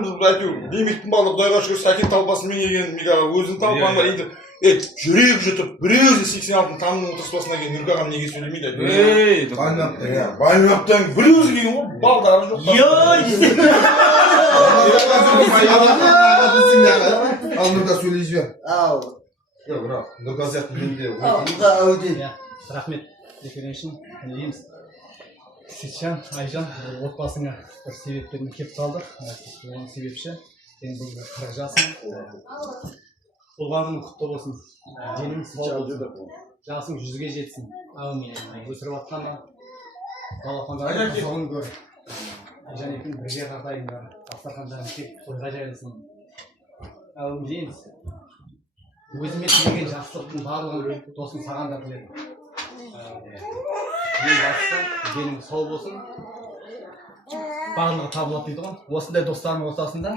әйтеуір демектің барлығы құдайға шүкір сәкен талпасымен келген мегаға өзінің талпанға енді жүрек жұтып біреуі 86-ның тамның отырыспасына келген Нұрка ағам неге сөйлемейді? Байнуаптан біреуі келген ғой, балдары жоқ. Ал Нұрка сөйлей жібер. Нұрка сияқты мен де. Рахмет. Декенешін тілейміз. Сейітжан, Айжан, отбасыңа бір себептермен келіп қалдық. Оның себепші, сен бұл 40 жасың. Болғаның құтты болсын. Денің сау болсын. Жасың 100-ге жетсін. Өсіріп атқанда балапандардың қызығын көр. Айжан екеуің бірге қартайыңдар. Дастархандарың кеп тойға жайылсын. Дейміз. Өзіме тілеген жақсылықтың барлығын досым саған да тіледім. Ең бастысы, денің сау болсын. Барлығы табылады дейді ғой. Осындай достардың ортасында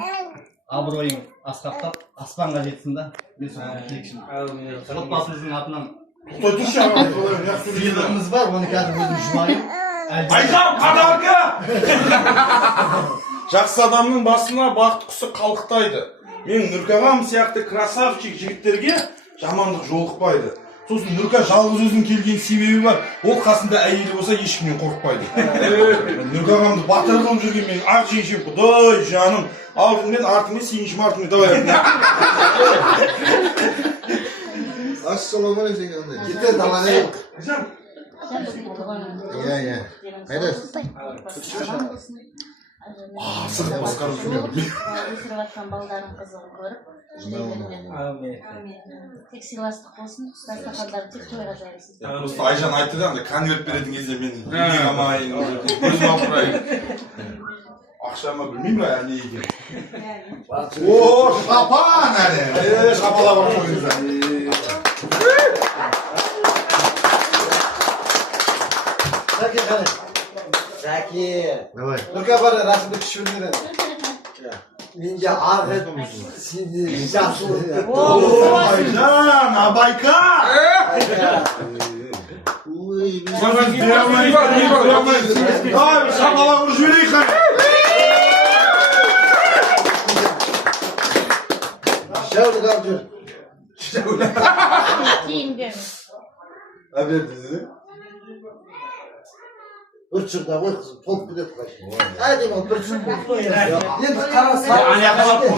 абыройың асқақтап, аспанға жетсін да. Мен соған тілекшімін. Отбасымыздың атынан сыйлығымыз бар, оны қазір өзім жұбайым. Айжан, қадағырға! Жақсы адамның басына бақыт құсы қалықтайды. Мен Нұрка ағам сияқты красавчик жігіттерге жамандық жолықпайды. Сосын Нұрка жалғыз өзінің келген себебі бар. Ол қасында әйелі болса ешкімнен қорықпайды. Нұрка ағамды батыр қылып жүрген мен ақ жеңшем, құдай жаным. Алдымен артымен, сеншім артымен давай. Ассалаумағалейкум. Кетер далаға. Иә. Қайдасыз? Сығып басқарып жүрген. Өсіріп атқан балдарын қызығын көріп, тек сыйластық болсын, дастархандары тек тойға жайылсын. Просто Айжан айтты да, конверт беретін кезде мен не қамайын, өзім алып тұрайын. Ақшама білмеймін ба, не екен. О, шапан әлі! Шапала бар қойыңыздар. Зәке қалай? Зәке. Давай. Нұрка бары расымды күші білдірін. Менде арғы сенде жақсы Айжан, абайка! Шапала ұрып жіберейік қай! Шәуді қап жүр. Кейін беріңіз. Әберді. Bir çırda koy kızım, top bir de koy. Hadi oğlum bir çırda koy. Енді қарасın.